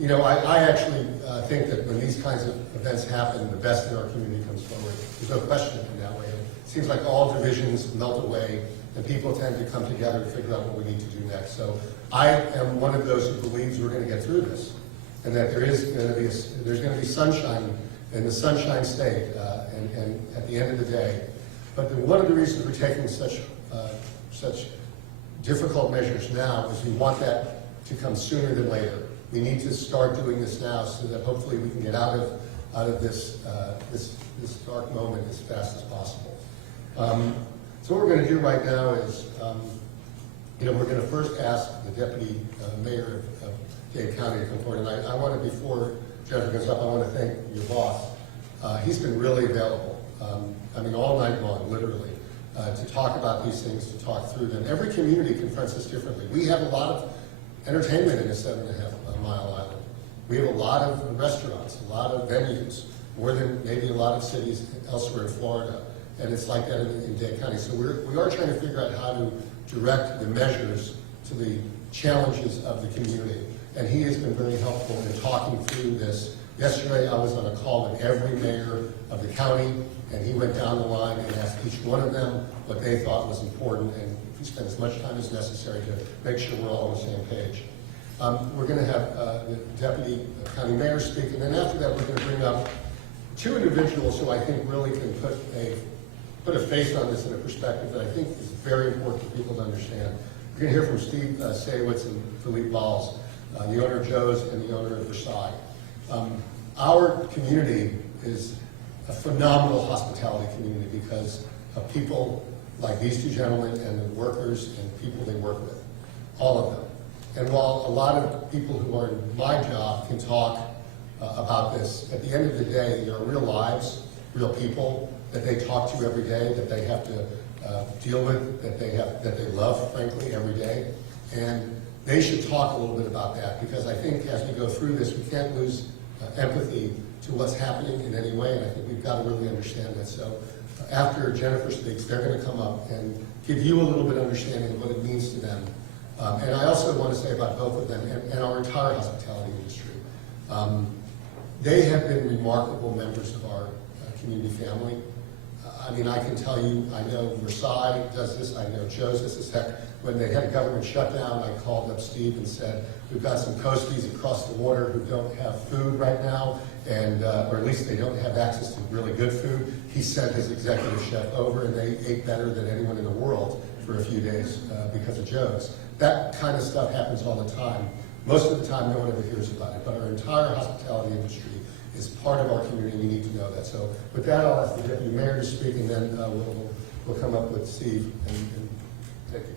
You know, I actually think that when these kinds of events happen, the best in our community comes forward. There's no question in that way. It seems like all divisions melt away, and people tend to come together to figure out what we need to do next. So I am one of those who believes we're going to get through this, and that there's going to be sunshine in the Sunshine State, and at the end of the day. But one of the reasons we're taking such difficult measures now is we want that to come sooner than later. We need to start doing this now so that hopefully we can get out of this dark moment as fast as possible. So what we're going to do right now is, we're going to first ask the Deputy Mayor of Dade County to come forward. And I want to, before Jennifer goes up, I want to thank your boss. He's been really available, all night long, literally, to talk about these things, to talk through them. Every community confronts this differently. We have a lot of entertainment in a 7.5 mile island. We have a lot of restaurants, a lot of venues, more than maybe a lot of cities elsewhere in Florida. And it's like that in Dade County. So we are trying to figure out how to direct the measures to the challenges of the community. And he has been very helpful in talking through this. Yesterday I was on a call with every mayor of the county, and he went down the line and asked each one of them what they thought was important, and he spent as much time as necessary to make sure we're all on the same page. We're going to have the Deputy County Mayor speak, and then after that we're going to bring up two individuals who I think really can put a face on this in a perspective that I think is very important for people to understand. We're going to hear from Steve Saywitz and Philippe Valls, the owner of Joe's and the owner of Versailles. Our community is a phenomenal hospitality community because of people like these two gentlemen and the workers and people they work with, all of them. And while a lot of people who are in my job can talk about this, at the end of the day, there are real lives, real people that they talk to every day, that they have to deal with, that they love, frankly, every day. And they should talk a little bit about that, because I think as we go through this, we can't lose empathy to what's happening in any way, and I think we've got to really understand that. So after Jennifer speaks, they're going to come up and give you a little bit of understanding of what it means to them. And I also want to say about both of them and our entire hospitality industry. They have been remarkable members of our community family. I can tell you, I know Versailles does this, I know Joe's does this. Heck, when they had a government shutdown, I called up Steve and said, we've got some coasties across the water who don't have food right now, and or at least they don't have access to really good food. He sent his executive chef over, and they ate better than anyone in the world for a few days because of Joe's. That kind of stuff happens all the time. Most of the time, no one ever hears about it, but our entire hospitality industry is part of our community. We need to know that. So with that, I'll ask the Deputy Mayor to speak, and then we'll come up with Steve and take it.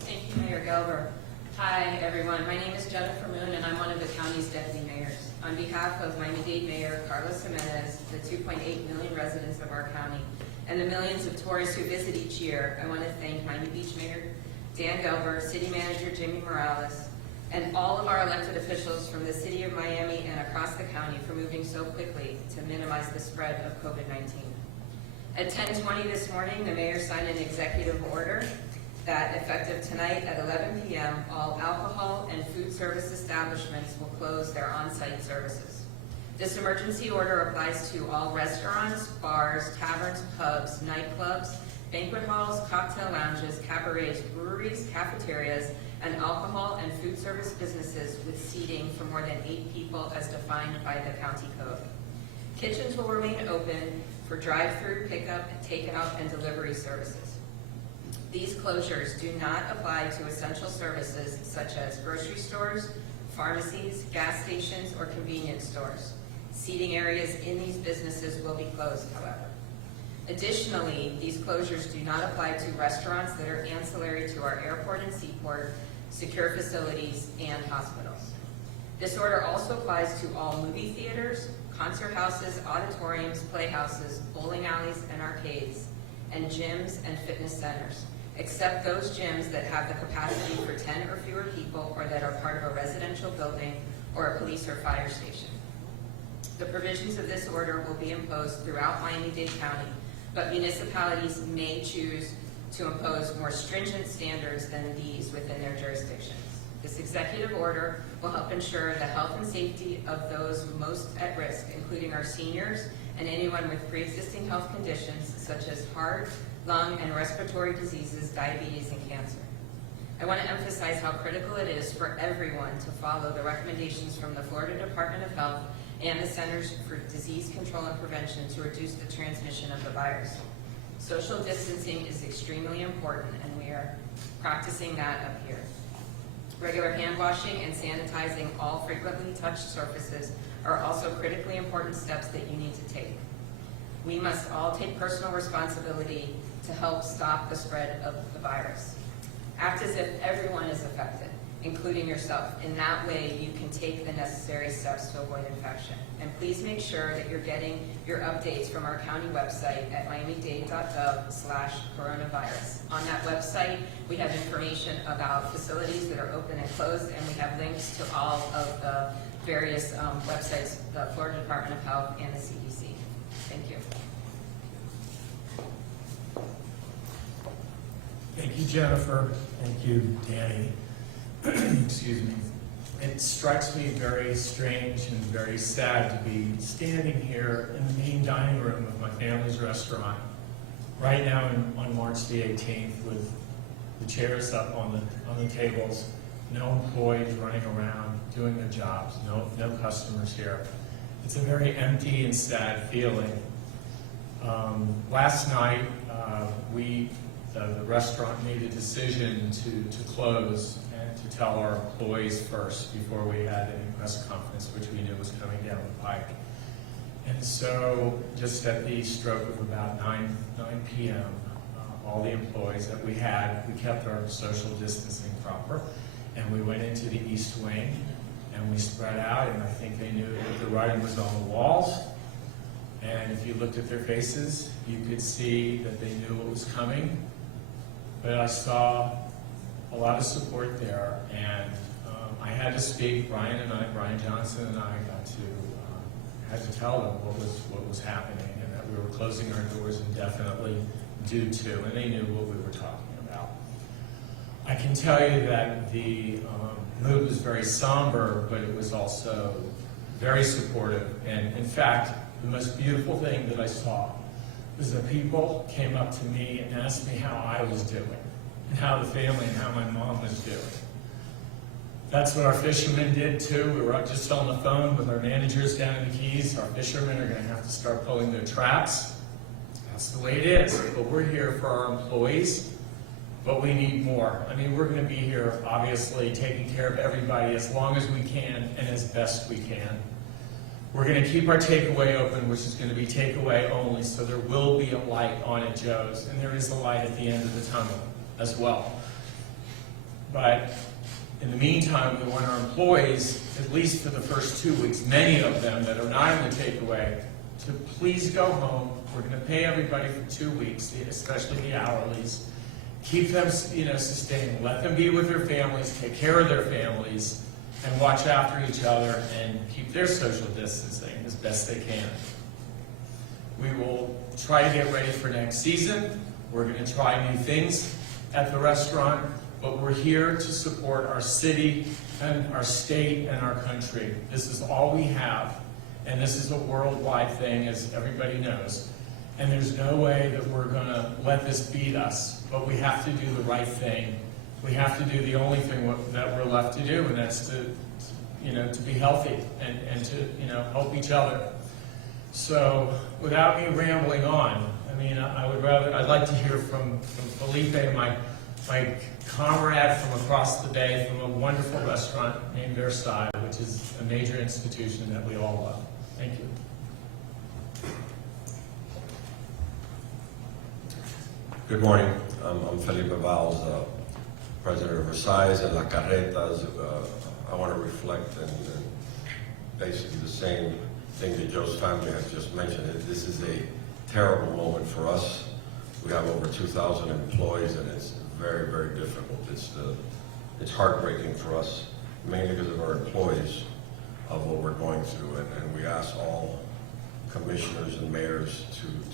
Thank you, Mayor Gelber. Hi, everyone. My name is Jennifer Moon, and I'm one of the county's deputy mayors. On behalf of Miami-Dade Mayor Carlos Jimenez, the 2.8 million residents of our county, and the millions of tourists who visit each year, I want to thank Miami Beach Mayor Dan Gelber, City Manager Jimmy Morales, and all of our elected officials from the city of Miami and across the county for moving so quickly to minimize the spread of COVID-19. At 10:20 this morning, the mayor signed an executive order that, effective tonight at 11 p.m., all alcohol and food service establishments will close their on-site services. This emergency order applies to all restaurants, bars, taverns, pubs, nightclubs, banquet halls, cocktail lounges, cabarets, breweries, cafeterias, and alcohol and food service businesses with seating for more than 8 people as defined by the county code. Kitchens will remain open for drive-through, pickup, takeout, and delivery services. These closures do not apply to essential services such as grocery stores, pharmacies, gas stations, or convenience stores. Seating areas in these businesses will be closed, however. Additionally, these closures do not apply to restaurants that are ancillary to our airport and seaport, secure facilities, and hospitals. This order also applies to all movie theaters, concert houses, auditoriums, playhouses, bowling alleys and arcades, and gyms and fitness centers, except those gyms that have the capacity for 10 or fewer people or that are part of a residential building or a police or fire station. The provisions of this order will be imposed throughout Miami-Dade County, but municipalities may choose to impose more stringent standards than these within their jurisdictions. This executive order will help ensure the health and safety of those most at risk, including our seniors and anyone with pre-existing health conditions such as heart, lung, and respiratory diseases, diabetes, and cancer. I want to emphasize how critical it is for everyone to follow the recommendations from the Florida Department of Health and the Centers for Disease Control and Prevention to reduce the transmission of the virus. Social distancing is extremely important, and we are practicing that up here. Regular hand washing and sanitizing all frequently touched surfaces are also critically important steps that you need to take. We must all take personal responsibility to help stop the spread of the virus. Act as if everyone is affected, including yourself. In that way, you can take the necessary steps to avoid infection. And please make sure that you're getting your updates from our county website at miamidade.gov/coronavirus. On that website, we have information about facilities that are open and closed, and we have links to all of the various websites, the Florida Department of Health and the CDC. Thank you. Thank you, Jennifer. Thank you, Danny. Excuse me. It strikes me very strange and very sad to be standing here in the main dining room of my family's restaurant right now on March the 18th with the chairs up on the tables, no employees running around doing their jobs, no customers here. It's a very empty and sad feeling. Last night, the restaurant made a decision to close and to tell our employees first before we had any press conference, which we knew was coming down the pike. And so just at the stroke of about 9 p.m., all the employees that we kept our social distancing proper, and we went into the East Wing and we spread out, and I think they knew that the writing was on the walls. And if you looked at their faces, you could see that they knew what was coming. But I saw a lot of support there, and I had to speak. Brian Johnson and I had to tell them what was happening, and that we were closing our doors indefinitely due to, and they knew what we were talking about. I can tell you that the mood was very somber, but it was also very supportive. And in fact, the most beautiful thing that I saw was that people came up to me and asked me how I was doing, and how the family and how my mom was doing. That's what our fishermen did too. We were just on the phone with our managers down in the Keys. Our fishermen are going to have to start pulling their traps. That's the way it is. But we're here for our employees, but we need more. I mean, we're going to be here, obviously, taking care of everybody as long as we can and as best we can. We're going to keep our takeaway open, which is going to be takeaway only, so there will be a light on at Joe's, and there is a light at the end of the tunnel as well. But in the meantime, we want our employees, at least for the first 2 weeks, many of them that are not in the takeaway, to please go home. We're going to pay everybody for 2 weeks, especially the hourlies. Keep them, sustained. Let them be with their families, take care of their families, and watch after each other and keep their social distancing as best they can. We will try to get ready for next season. We're going to try new things at the restaurant, but we're here to support our city and our state and our country. This is all we have, and this is a worldwide thing, as everybody knows. And there's no way that we're going to let this beat us, but we have to do the right thing. We have to do the only thing that we're left to do, and that's to be healthy and to help each other. So, without me rambling on, I mean, I'd like to hear from Felipe, my comrade from across the bay, from a wonderful restaurant named Versailles, which is a major institution that we all love. Thank you. Good morning. I'm Felipe Valls, president of Versailles and La Carretas. I want to reflect and basically the same thing that Joe's family has just mentioned. This is a terrible moment for us. We have over 2,000 employees, and it's very, very difficult. It's heartbreaking for us, mainly because of our employees, of what we're going through. And we ask all commissioners and mayors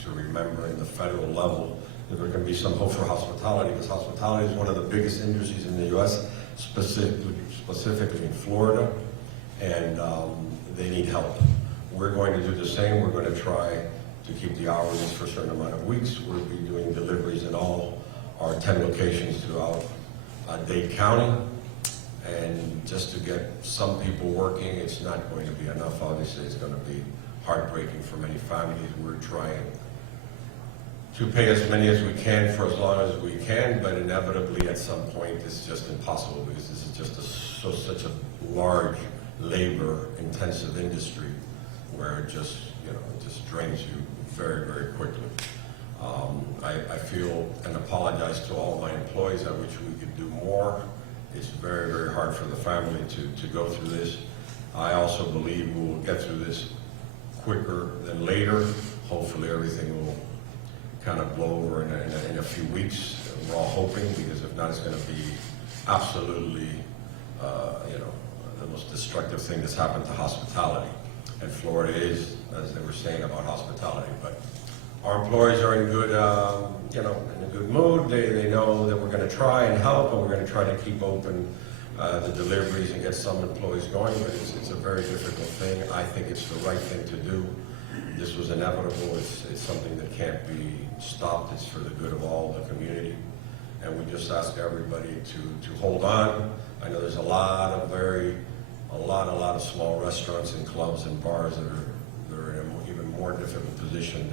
to remember in the federal level that there can be some hope for hospitality, because hospitality is one of the biggest industries in the U.S., specifically in Florida, and they need help. We're going to do the same. We're going to try to keep the hours for a certain amount of weeks. We'll be doing deliveries in all our 10 locations throughout Dade County. And just to get some people working, it's not going to be enough. Obviously, it's going to be heartbreaking for many families. We're trying to pay as many as we can for as long as we can, but inevitably at some point it's just impossible because this is just such a large labor-intensive industry where it just, it just drains you very, very quickly. I feel and apologize to all my employees. I wish we could do more. It's very, very hard for the family to go through this. I also believe we will get through this quicker than later. Hopefully everything will kind of blow over in a few weeks. We're all hoping, because if not, it's going to be absolutely, the most destructive thing that's happened to hospitality. And Florida is, as they were saying about hospitality. But our employees are in good, in a good mood. They know that we're going to try and help, and we're going to try to keep open the deliveries and get some employees going. But it's a very difficult thing. I think it's the right thing to do. This was inevitable. It's something that can't be stopped. It's for the good of all the community. And we just ask everybody to hold on. I know there's a lot of small restaurants and clubs and bars that are in an even more difficult position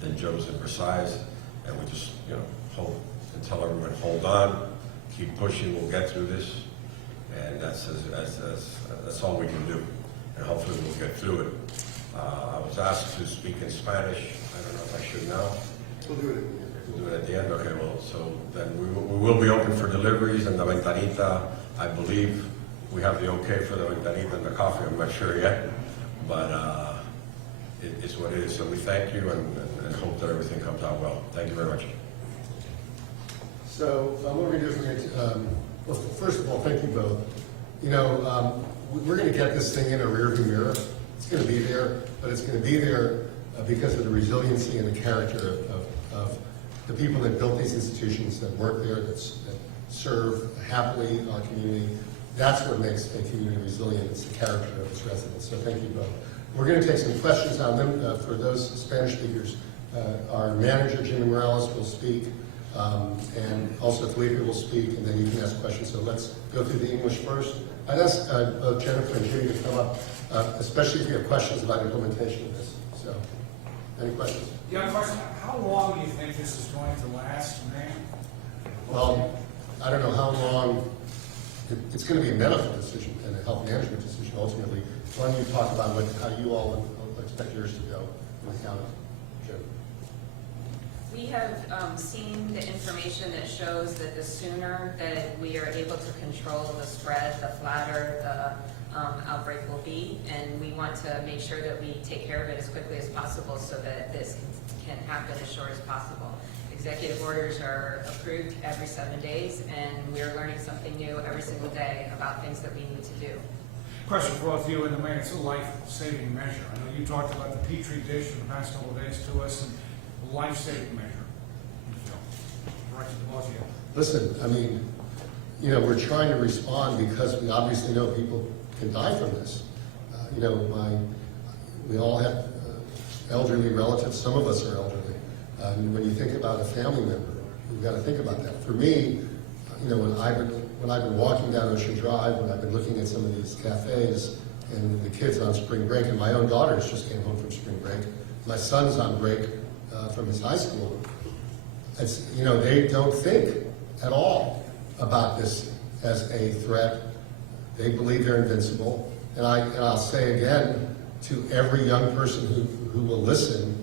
than Joe's in Versailles. And we just, hope and tell everyone, hold on, keep pushing, we'll get through this. And that's all we can do. And hopefully we'll get through it. I was asked to speak in Spanish. I don't know if I should now. We'll do it at the end. We'll do it at the end? Okay, well, so then we will be open for deliveries, and the ventanita, I believe we have the okay for the ventanita and the coffee. I'm not sure yet, but it's what it is. So we thank you and hope that everything comes out well. Thank you very much. So what we're going to do is we're going to, well, first of all, thank you both. We're going to get this thing in a rearview mirror. It's going to be there, but it's going to be there because of the resiliency and the character of the people that built these institutions, that work there, that serve happily our community. That's what makes a community resilient. It's the character of its residents. So thank you both. We're going to take some questions on them. For those Spanish speakers, our manager, Jimmy Morales, will speak, and also Felipe will speak, and then you can ask questions. So let's go through the English first. I'd ask both Jennifer and Judy to come up, especially if you have questions about implementation of this. So, any questions? Yeah, question. How long do you think this is going to last, man? Well, I don't know how long. It's going to be a medical decision and a health management decision ultimately. Why don't you talk about how you all expect yours to go in the county? Jim. We have seen the information that shows that the sooner that we are able to control the spread, the flatter the outbreak will be, and we want to make sure that we take care of it as quickly as possible so that this can happen as short as possible. Executive orders are approved every 7 days, and we're learning something new every single day about things that we need to do. Question for both you and the mayor. It's a life-saving measure. I know you talked about the Petri dish in the past couple of days to us, and a life-saving measure. Directed to both of you. Listen, I mean, we're trying to respond because we obviously know people can die from this. We all have elderly relatives. Some of us are elderly. When you think about a family member, you've got to think about that. For me, when I've been walking down Ocean Drive, when I've been looking at some of these cafes and the kids on spring break, and my own daughters just came home from spring break. My son's on break from his high school. They don't think at all about this as a threat. They believe they're invincible. And I'll say again to every young person who will listen,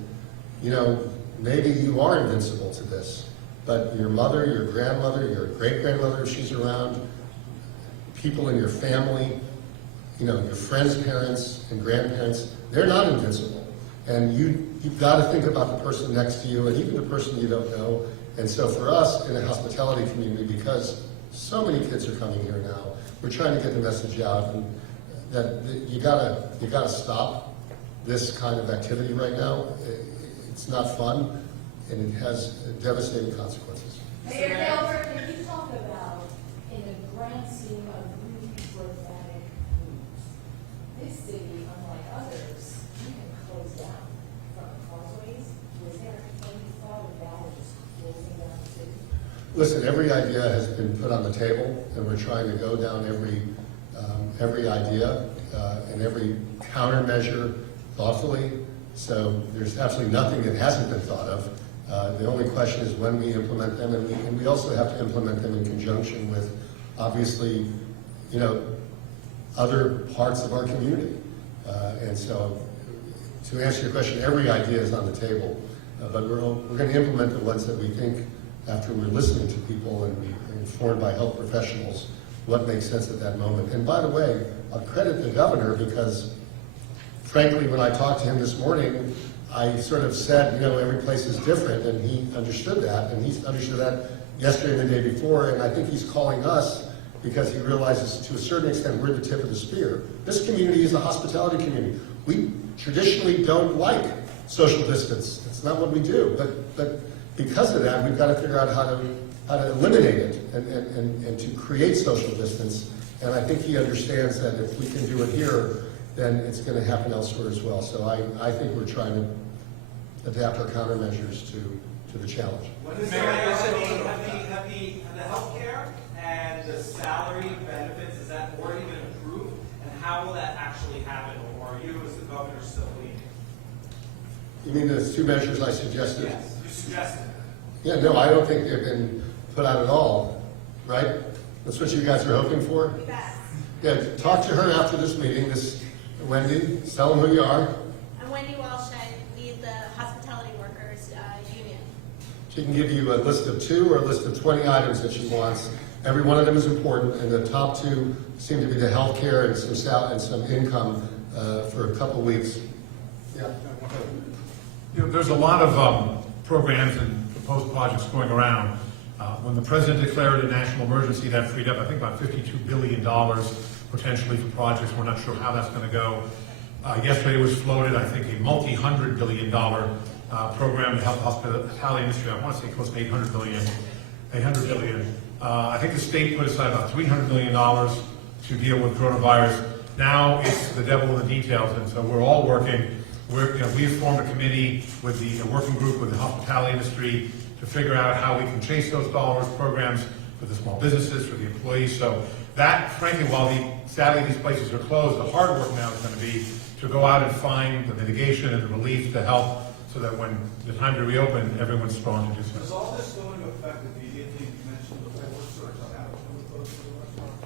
maybe you are invincible to this, but your mother, your grandmother, your great-grandmother, if she's around, people in your family, your friends' parents and grandparents, they're not invincible. And you've got to think about the person next to you and even the person you don't know. And so for us in a hospitality community, because so many kids are coming here now, we're trying to get the message out and that you gotta stop this kind of activity right now. It's not fun, and it has devastating consequences. Mayor Gilbert, can you talk about, in a grand scheme Listen, every idea has been put on the table, and we're trying to go down every idea and every countermeasure thoughtfully. So there's absolutely nothing that hasn't been thought of. The only question is when we implement them, and we also have to implement them in conjunction with, obviously, other parts of our community. And so, to answer your question, every idea is on the table, but we're going to implement the ones that we think, after we're listening to people and informed by health professionals, what makes sense at that moment. And by the way, I'll credit the governor because, frankly, when I talked to him this morning, I sort of said, every place is different, and he understood that, and he understood that yesterday and the day before, and I think he's calling us because he realizes, to a certain extent, we're the tip of the spear. This community is a hospitality community. We traditionally don't like social distance. It's not what we do, but because of that, we've got to figure out how to eliminate it and to create social distance. And I think he understands that if we can do it here, then it's going to happen elsewhere as well. So I think we're trying to adapt our countermeasures to the challenge. Have the healthcare and the salary benefits, is that already been approved? And how will that actually happen? Or are you, as the governor, still waiting? You mean the two measures I suggested? Yes, you suggested. Yeah, no, I don't think they've been put out at all, right? That's what you guys are hoping for? Yes. Yeah, talk to her after this meeting, Wendy, tell them who you are. I'm Wendy Walsh. I lead the Hospitality Workers Union. She can give you a list of 2 or a list of 20 items that she wants. Every one of them is important, and the top 2 seem to be the health care and some income for a couple weeks. Yeah. There's a lot of programs and proposed projects going around. When the president declared a national emergency, that freed up, I think, about $52 billion potentially for projects. We're not sure how that's going to go. Yesterday was floated, I think, a multi-$100 billion program to help the hospitality industry. I want to say close to $800 billion. I think the state put aside about $300 million to deal with coronavirus. Now it's the devil in the details, and so we're all working. We've formed a committee with the working group with the hospitality industry to figure out how we can chase those dollars, programs for the small businesses, for the employees. So that, frankly, while sadly these places are closed, the hard work now is going to be to go out and find the mitigation and the relief to help so that when the time to reopen, everyone's strong to do so. Is all this going to affect immediately? You mentioned the whole search on how to close for the restaurants.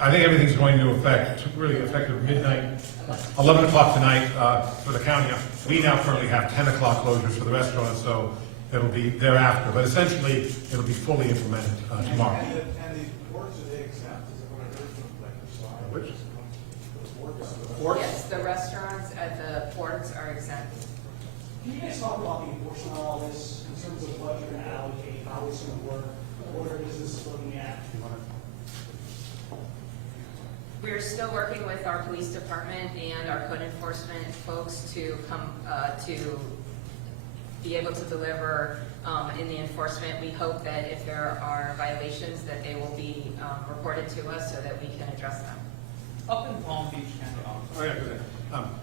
I think everything's going to affect, really effective midnight, 11 o'clock tonight for the county. We now currently have 10 o'clock closures for the restaurants, so it'll be thereafter. But essentially, it'll be fully implemented tomorrow. And the ports, are they exempt? Is it what I heard from like the slide? Which? The ports? Yes, the restaurants at the ports are exempt. Can you guys talk about the enforcement of all this in terms of what you're going to allocate, how it's going to work, what are businesses looking at? We're still working with our police department and our code enforcement folks to come to be able to deliver in the enforcement. We hope that if there are violations, that they will be reported to us so that we can address them. Up in Palm Beach County.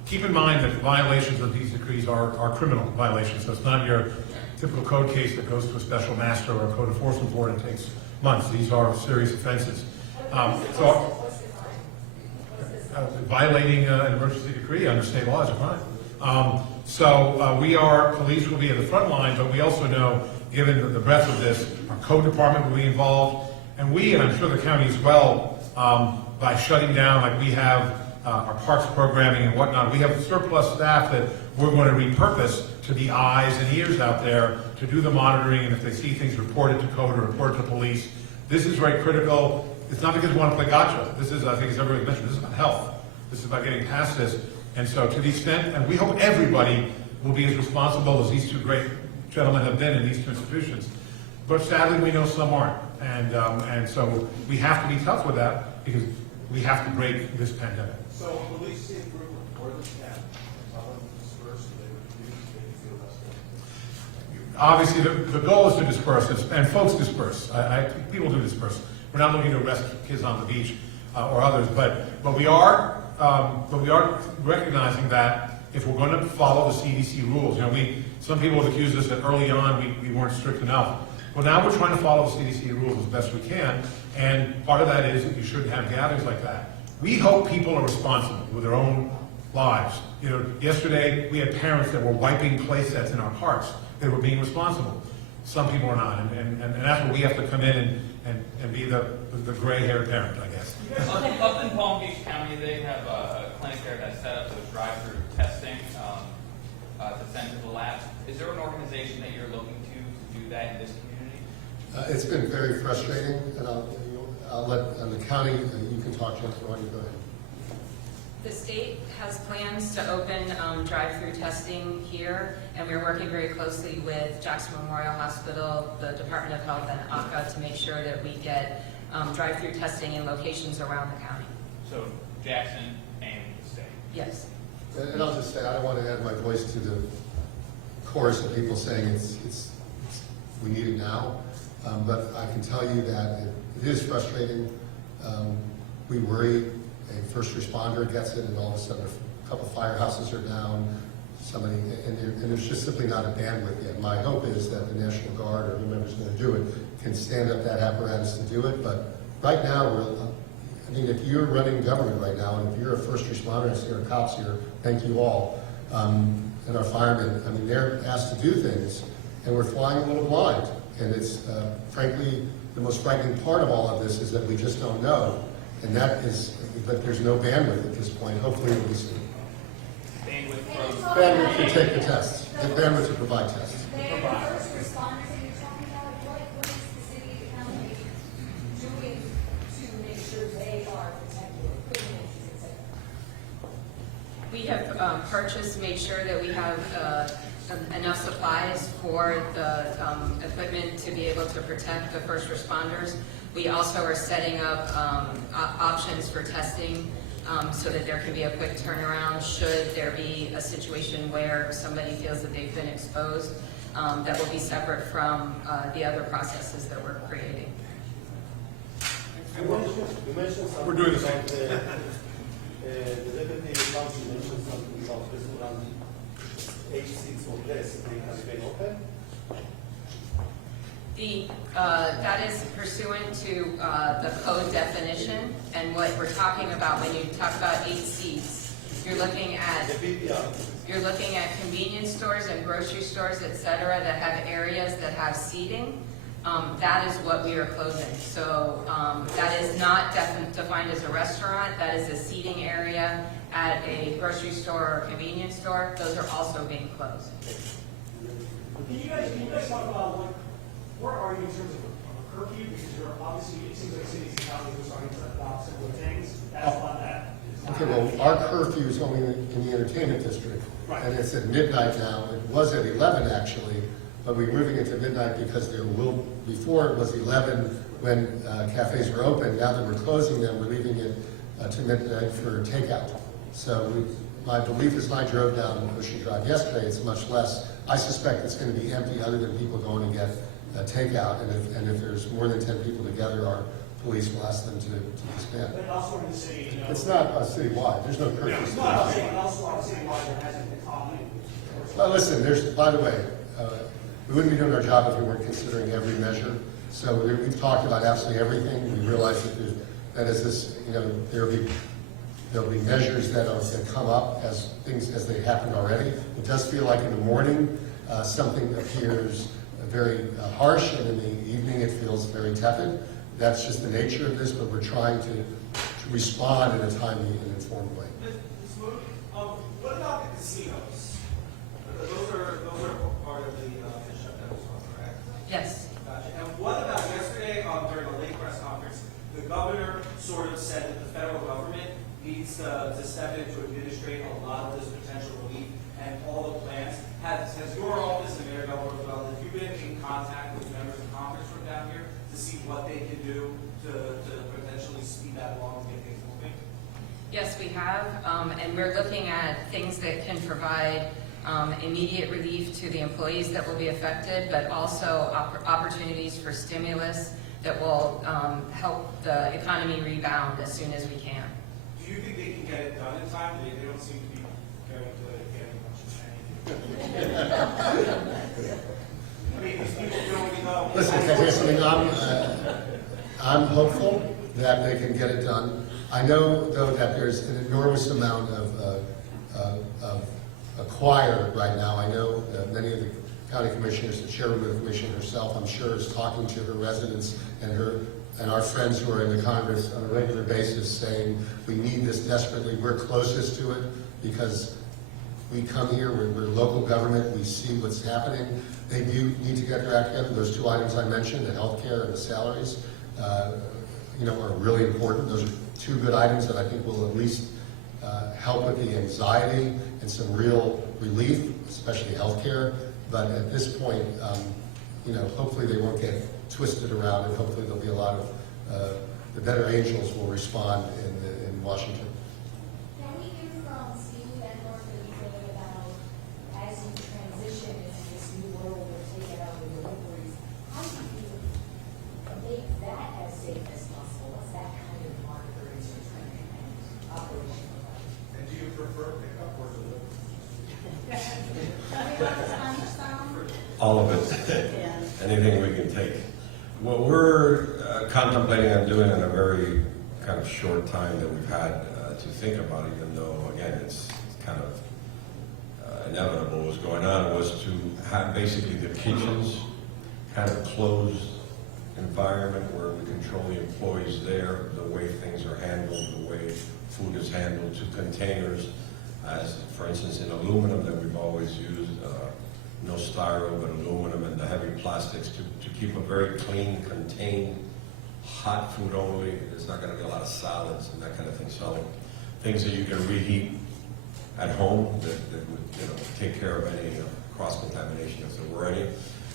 Keep in mind that violations of these decrees are criminal violations, so it's not your typical code case that goes to a special master or a code enforcement board and takes months. These are serious offenses. Violating an emergency decree under state law is a crime. Police will be at the front line, but we also know, given the breadth of this, our code department will be involved, and I'm sure the county as well, by shutting down, like we have our parks programming and whatnot, we have surplus staff that we're going to repurpose to be eyes and ears out there to do the monitoring, and if they see things, report it to code or report it to police. This is very critical. It's not because we want to play gotcha. This is, I think as everybody mentioned, this is about health. This is about getting past this. And so to the extent, and we hope everybody will be as responsible as these two great gentlemen have been in these two institutions. But sadly, we know some aren't. And so we have to be tough with that because we have to break this pandemic. So police see a group of more than 10, tell them to disperse, and they refuse, they feel less. Obviously, the goal is to disperse, and folks disperse. People do disperse. We're not looking to arrest kids on the beach or others, but we are recognizing that if we're going to follow the CDC rules, some people have accused us that early on we weren't strict enough. Well, now we're trying to follow the CDC rules as best we can, and part of that is that you shouldn't have gatherings like that. We hope people are responsible with their own lives. You know, yesterday, we had parents that were wiping play sets in our parks. They were being responsible. Some people are not, and that's where we have to come in and be the gray-haired parent, I guess. Up in Palm Beach County, they have a clinic there that's set up with drive-through testing to send to the labs. Is there an organization that you're looking to do that in this community? It's been very frustrating, and I'll let the county, you can talk, Jennifer, why don't you go ahead. The state has plans to open drive-through testing here, and we're working very closely with Jackson Memorial Hospital, the Department of Health, and ACA to make sure that we get drive-through testing in locations around the county. So Jackson and the state. Yes. And I'll just say, I don't want to add my voice to the chorus of people saying we need it now, but I can tell you that it is frustrating. We worry a first responder gets it, and all of a sudden a couple firehouses are down. And there's just simply not a bandwidth yet. My hope is that the National Guard or whoever's going to do it can stand up that apparatus to do it. But right now, if you're running government right now, and if you're a first responder, and there are cops here, thank you all, and our firemen, they're asked to do things, and we're flying a little blind. And it's, frankly, the most frightening part of all of this is that we just don't know. And that is that there's no bandwidth at this point. Hopefully it will be soon. Bandwidth to take the tests, the bandwidth to provide tests. They're first responders that you're talking about. What is the city of county doing to make sure they are protected, equipment, et cetera? We have made sure that we have enough supplies for the equipment to be able to protect the first responders. We also are setting up options for testing so that there can be a quick turnaround should there be a situation where somebody feels that they've been exposed. That will be separate from the other processes that we're creating. You mentioned something. We're doing the same. about the deputy council mentioned something about restaurant age 6 or less. They have been open. That is pursuant to the code definition, and what we're talking about when you talk about 8 seats, you're looking at convenience stores and grocery stores, et cetera, that have areas that have seating. That is what we are closing. So that is not defined as a restaurant. That is a seating area at a grocery store or convenience store. Those are also being closed. Can you guys talk about where are you in terms of a curfew? Because you're obviously, it seems like cities and counties are starting to adopt similar things. That's one that is not. Okay, well, our curfew is only in the entertainment district. Right. And it's at midnight now. It was at 11 actually, but we're moving it to midnight because before it was 11 when cafes were open. Now that we're closing them, we're leaving it to midnight for takeout. So my belief is, when I drove down Ocean Drive yesterday, it's much less. I suspect it's going to be empty other than people going to get takeout. And if there's more than 10 people together, our police will ask them to disband. But elsewhere in the city, you know. It's not citywide. There's no curfew. No, I'm saying elsewhere in citywide there hasn't been talking. Well, listen, by the way, we wouldn't be doing our job if we weren't considering every measure. So we've talked about absolutely everything. We realize that as this, there'll be measures that come up as they happened already. It does feel like in the morning, something appears very harsh, and in the evening it feels very tepid. That's just the nature of this, but we're trying to respond in a timely and informed way. Ms. Moon, what about the casinos? Those are part of the shutdown as well, correct? Yes. Gotcha. And what about yesterday during a late press conference, the governor sort of said that the federal government needs to step in to administrate a lot of this potential relief and all the plans. Has your office and Mayor Governor as well, have you been in contact with members of Congress from down here to see what they can do to potentially speed that along and get things moving? Yes, we have, and we're looking at things that can provide immediate relief to the employees that will be affected, but also opportunities for stimulus that will help the economy rebound as soon as we can. Do you think they can get it done in time? They don't seem to be going to getting much of anything. I mean, these people don't even know Listen, can I tell you something? I'm hopeful that they can get it done. I know, though, that there's an enormous amount of acquired right now. I know many of the county commissioners, the chairwoman of the commission herself, I'm sure, is talking to her residents and our friends who are in the Congress on a regular basis, saying we need this desperately. We're closest to it because we come here, we're local government, we see what's happening. They do need to get their act together. Those two items I mentioned, the health care and the salaries, are really important. Those are two good items that I think will at least help with the anxiety and some real relief, especially health care. But at this point, hopefully they won't get twisted around, and hopefully there'll be a lot of the better angels will respond in Washington. Can we hear from Steve and North Felipe about, as you transition into this new world of taking out the deliveries, how do you make that as safe as possible? What's that kind of monitoring and operation like? And do you prefer pickup or delivery? All of it. Anything we can take. What we're contemplating on doing in a very kind of short time that we've had to think about, even though, again, it's kind of inevitable what's going on, was to have basically the kitchens kind of closed environment where we control the employees there, the way things are handled, the way food is handled, to containers, as for instance in aluminum that we've always used, no styro but aluminum, and the heavy plastics to keep a very clean, contained, hot food only. There's not going to be a lot of salads and that kind of thing selling. Things that you can reheat at home that would take care of any cross-contamination if there were any.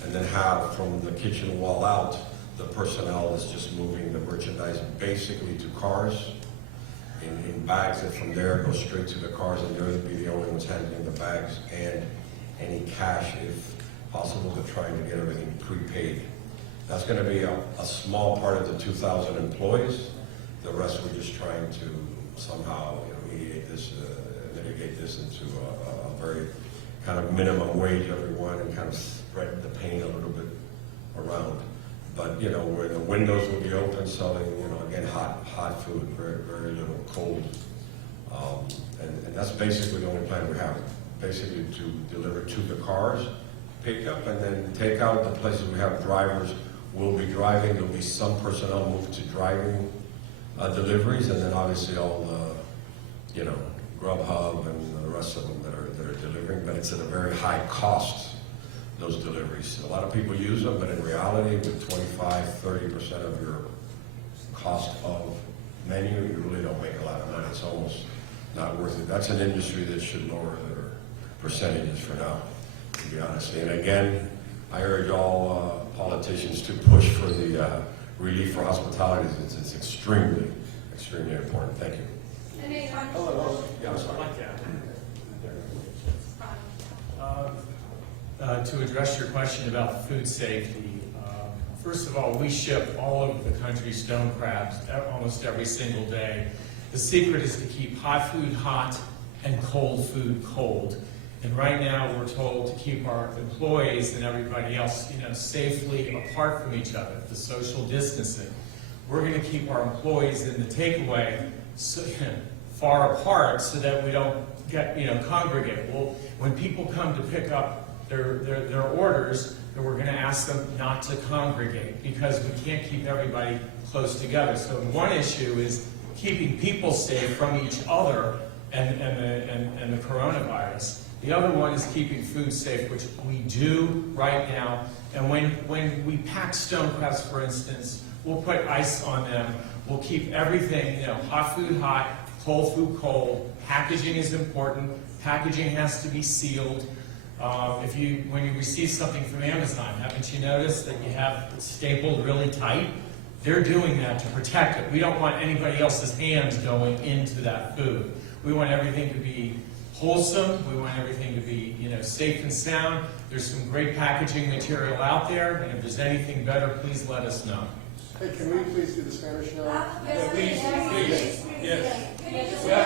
And then have from the kitchen wall out, the personnel that's just moving the merchandise basically to cars in bags, and from there go straight to the cars, and they'll be the only ones handling the bags and any cash if possible, to trying to get everything prepaid. That's going to be a small part of the 2,000 employees. The rest we're just trying to somehow mitigate this into a very kind of minimum wage everyone, and kind of spread the pain a little bit around. But where the windows will be open, selling again hot food, very very little cold, and that's basically the only plan we have. Basically to deliver to the cars, pick up, and then take out. The places we have drivers will be driving. There'll be some personnel moved to driving deliveries, and then obviously all the Grubhub and the rest of them that are delivering. But it's at a very high cost, those deliveries. A lot of people use them, but in reality, with 25-30% of your cost of menu, you really don't make a lot of money. It's almost not worth it. That's an industry that should lower their percentages for now, to be honest. And again, I urge all politicians to push for the relief for hospitality. It's extremely, extremely important. Thank you. Yeah, I'm sorry. To address your question about food safety, first of all, we ship all over the country stone crabs almost every single day. The secret is to keep hot food hot and cold food cold. And right now we're told to keep our employees and everybody else, safely apart from each other, the social distancing. We're going to keep our employees in the takeaway far apart so that we don't get, congregate. Well, when people come to pick up their orders, then we're going to ask them not to congregate because we can't keep everybody close together. So one issue is keeping people safe from each other and the coronavirus. The other one is keeping food safe, which we do right now. And when we pack stone crabs, for instance, we'll put ice on them. We'll keep everything, hot food hot, cold food cold. Packaging is important. Packaging has to be sealed. When you receive something from Amazon, haven't you noticed that you have it stapled really tight? They're doing that to protect it. We don't want anybody else's hands going into that food. We want everything to be wholesome. We want everything to be, safe and sound. There's some great packaging material out there, and if there's anything better, please let us know. Hey, can we please do the Spanish now? Please. Yes.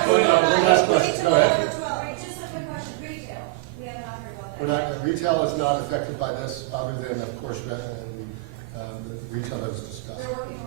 One last question. Go ahead. Just a quick question, retail. We have not heard about that. Retail is not affected by this, other than, of course, the retail that was discussed. They're working on